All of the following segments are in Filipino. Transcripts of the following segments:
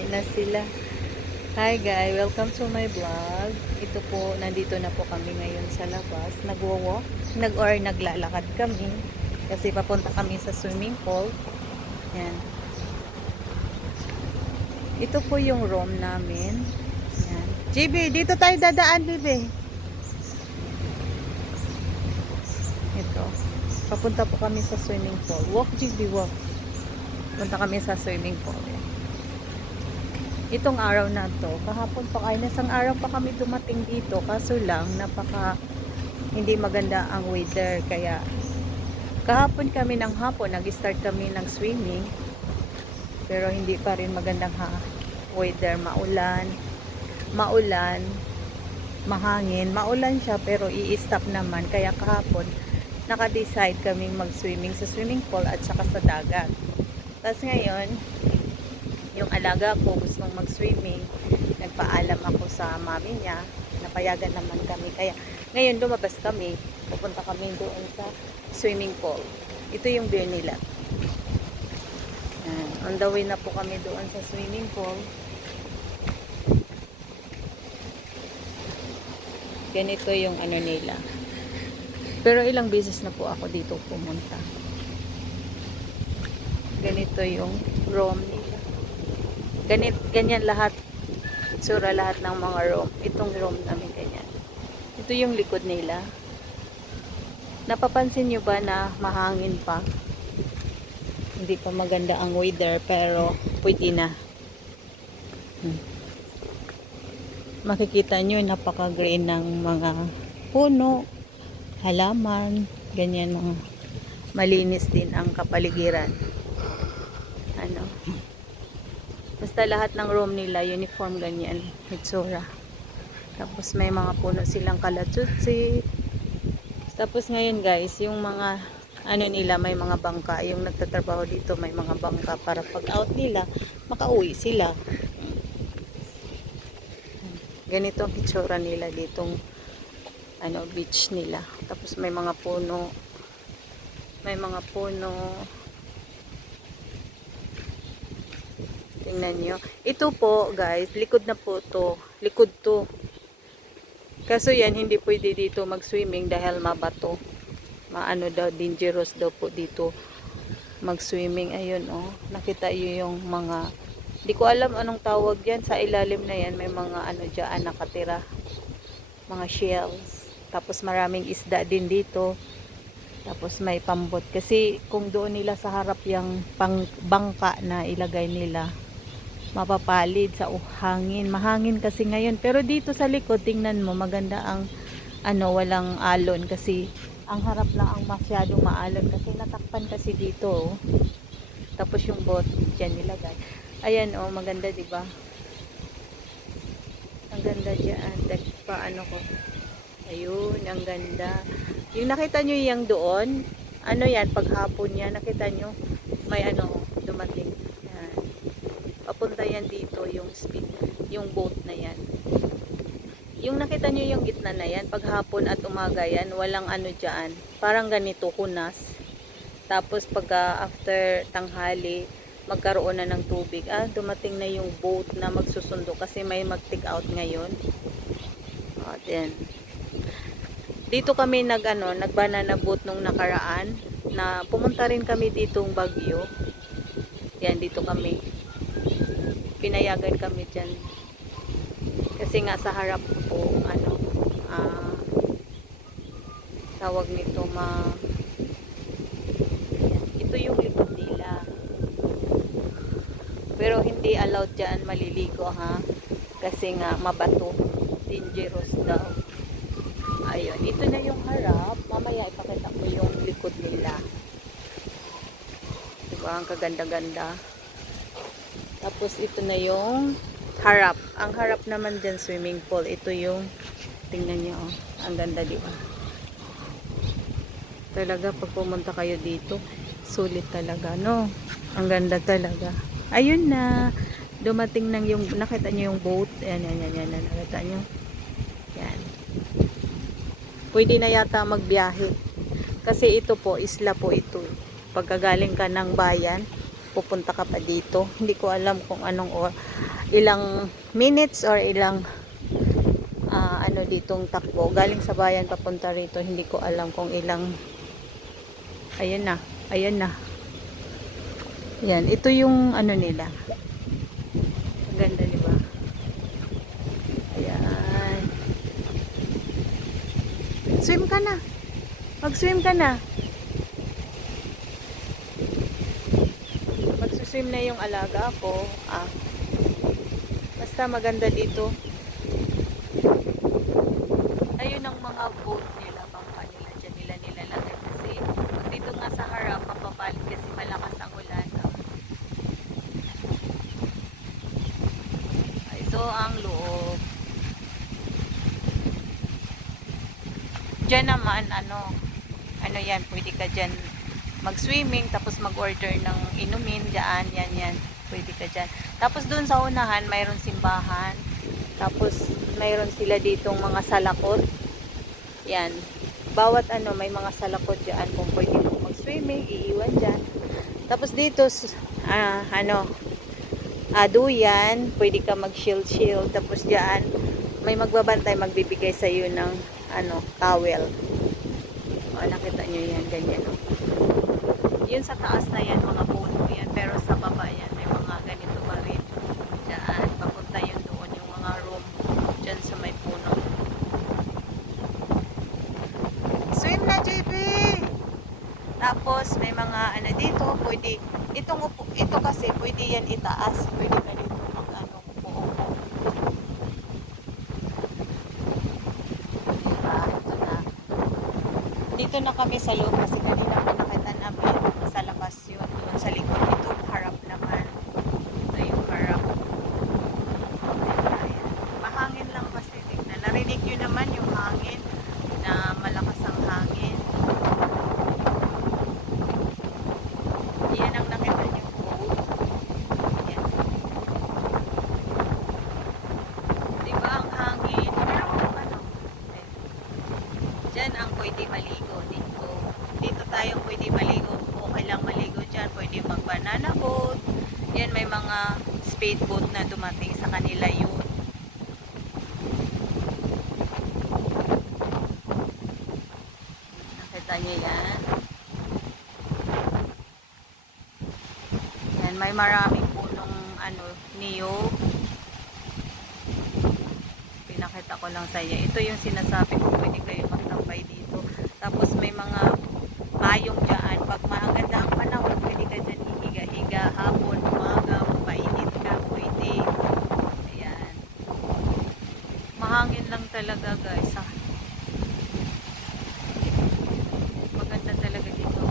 Uwi na sila. Hi guys, welcome to my vlog. Ito po, nandito na po kami ngayon sa labas. Nagwo-walk, naglalakad kami. Kasi papunta kami sa swimming pool. Yan. Ito po yung room namin. Yan. JB, dito tayo dadaan, bebe. Ito. Papunta po kami sa swimming pool. Walk, JB, walk. Punta kami sa swimming pool. Yan. Itong araw na to, kahapon pa kayo, nasang araw pa kami dumating dito, kaso lang, hindi maganda ang weather, kaya kahapon kami ng hapon, nag-start kami ng swimming, pero hindi pa rin magandang weather, maulan, mahangin, maulan siya, pero i-stop naman, kaya kahapon, naka-decide kaming mag-swimming sa swimming pool at saka sa dagat. Tapos ngayon, yung alaga ko gustong mag-swimming, nagpaalam ako sa mami niya, napayagan naman kami, kaya ngayon lumabas kami, pupunta kami doon sa swimming pool. Ito yung beer nila. On the way na po kami doon sa swimming pool. Ganito yung ano nila, pero ilang beses na po ako dito pumunta. Ganito yung room nila. Ganyan lahat, itsura lahat ng mga room. Itong room namin ganyan. Ito yung likod nila. Napapansin nyo ba na mahangin pa? Hindi pa maganda ang weather, pero pwede na. Makikita nyo, napaka-green ng mga puno, halaman, ganyan, mga malinis din ang kapaligiran. Ano? Basta lahat ng room nila, uniform ganyan, itsura. Tapos may mga puno silang kalatsutsi. Tapos ngayon guys, yung mga ano nila, may mga bangka. Yung nagtatrabaho dito, may mga bangka para pag out nila, makauwi sila. Ganito ang itsura nila ditong ano, beach nila. Tapos may mga puno. May mga puno. Tingnan nyo. Ito po guys, likod na po to. Likod to. Kaso yan, hindi pwede dito mag-swimming dahil mabato. Maano daw, dangerous daw po dito mag-swimming. Ayun oh, nakita nyo yung mga, di ko alam anong tawag yan. Sa ilalim na yan, may mga ano dyan nakatira. Mga shells. Tapos maraming isda din dito. Tapos may pambot. Kasi kung doon nila sa harap yung bangka na ilagay nila, mapapalid sa hangin. Mahangin kasi ngayon. Pero dito sa likod, tingnan mo, maganda ang ano, walang alon. Kasi ang harap lang ang masyadong maalon. Kasi natakpan kasi dito. Oh. Tapos yung boat, dyan nilagay. Ayan, oh, maganda, diba? Ang ganda dyan. Paano ko? Ayun, ang ganda. Yung nakita nyo yung doon, ano yan, paghapon yan, nakita nyo, may ano, dumating. Yan. Papunta yan dito, yung speed, yung boat na yan. Yung nakita nyo yung gitna na yan, paghapon at umaga yan, walang ano dyan. Parang ganito, kunas. Tapos pagka after tanghali, magkaroon na ng tubig. Dumating na yung boat na magsusundo kasi may mag-take out ngayon. Then, dito kami nag-banana boat nung nakaraan, na pumunta rin kami ditong Baguio. Yan, dito kami. Pinayagan kami dyan. Kasi nga sa harap po, ano, tawag nito, yan, ito yung likod nila. Pero hindi allowed dyan maliligo ha. Kasi nga mabato. Dangerous daw. Ayun, ito na yung harap. Mamaya ipakita ko yung likod nila. Diba, ang kaganda-ganda. Tapos ito na yung harap. Ang harap naman dyan, swimming pool. Ito yung, tingnan nyo, oh. Ang ganda, diba? Talaga, pag pumunta kayo dito, sulit talaga, no? Ang ganda talaga. Ayun na. Dumating nang yung, nakita nyo yung boat. Ayan, nakita nyo. Yan. Pwede na yata magbiyahe. Kasi ito po, isla po ito. Pagkagaling ka ng bayan, pupunta ka pa dito. Hindi ko alam kung anong or ilang minutes or ilang ano ditong takbo. Galing sa bayan papunta rito. Hindi ko alam kung ilang. Ayan na. Ayan na. Yan. Ito yung ano nila. Ang ganda, di ba? Ayan. Swim ka na. Mag-swim ka na. Mag-swim na yung alaga ko. Basta maganda dito. Ayun ang mga boat nila. Pampa nila. Diyan nila nilalagay. Kasi dito nga sa harap, mapapalit kasi malakas ang ulan. Ito ang loob. Diyan naman, ano yan, pwede ka dyan mag-swimming, tapos mag-order ng inumin dyan, yan, pwede ka dyan. Tapos dun sa unahan, mayroon simbahan, tapos mayroon sila ditong mga salakot, yan, bawat ano, may mga salakot dyan, kung pwede mo mag-swimming, iiwan dyan. Tapos dito, duyan, pwede ka mag-shield, tapos dyan, may magbabantay, magbibigay sa iyo ng, towel. Nakita nyo yan, ganyan. Yun sa taas na yan, mga puno yan. Pero sa baba yan, may mga ganito pa rin. Diyan, papunta yun doon, yung mga room. Diyan sa may puno. Swim na, JP! Tapos, may mga, dito, pwede, ito kasi, pwede yan itaas. Pwede ka dito upo-upo. Dito na kami sa loob kasi kanina pa nakita namin sa labas yun sa likod. Ito harap naman. Ito yung harap. Ayan. Mahangin lang kasi. Tignan. Narinig nyo naman yung hangin na malakas ang hangin. Yan ang nakita nyo boat. Ayan. Diba ang hangin? Pero dyan ang pwede maligo dito. Dito tayo pwede maligo. Okay lang maligo dyan. Pwede mag-banana boat. Yan, may mga speed boat na dumating sa kanila yun. Nakita niyo yan? Yan, may maraming punong niyog. Pinakita ko lang sa inyo. Ito yung sinasabi ko, pwede kayo magtambay dito. Tapos may mga payong dyan. Pag maganda ang panahon, pwede ka dyan higa-higa, hapon, umaga, mainit ka, pwede. Ayan. Mahangin lang talaga guys. Maganda talaga dito.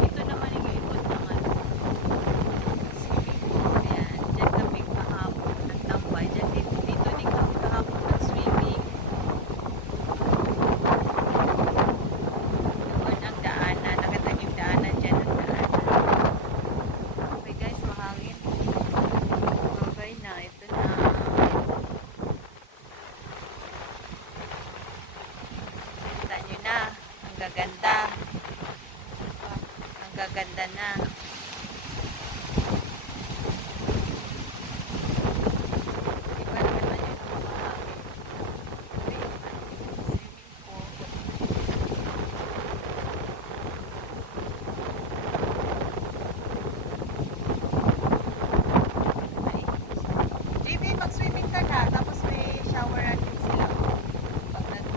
Dito naman yung ikot ng ayan. Dyan kami kahapon nagtambay. Dyan dito din kami kahapon nag-swimming. Doon ang daanan. Nakita niyo yung daanan dyan ang daanan. Okay guys, mahangin. Okay na. Ito na. Kita nyo na. Ang gaganda. Ang gaganda na. Diba nakita nyo na mahangin? Ito yung swimming pool. JB, mag-swimming ka na. Tapos may showeran din sila.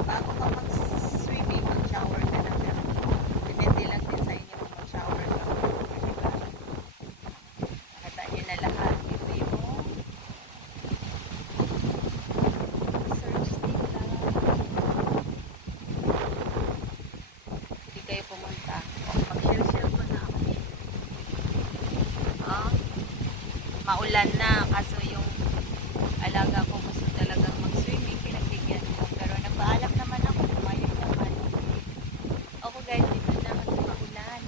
Bago ka mag-swimming, mag-shower ka na. Depende lang din sa inyo kung mag-shower ka. Nakita nyo na lahat. Ito yung search nila. Hindi kayo pumunta. Mag-shell-shell ko na ako. Maulan na. Kaso yung alaga ko gusto talagang mag-swimming. Pinagbigyan ko. Pero nagpaalam naman ako. Tumayo naman. Ako guys, dito na kasi maulan.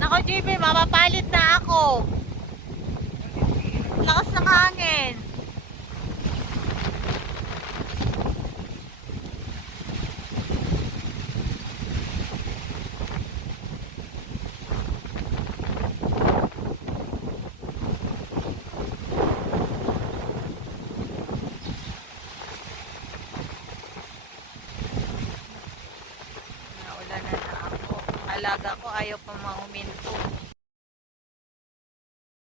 Nako JB, mapapalit na ako. Lakas ng hangin. alaga ko ayaw pa mauminto.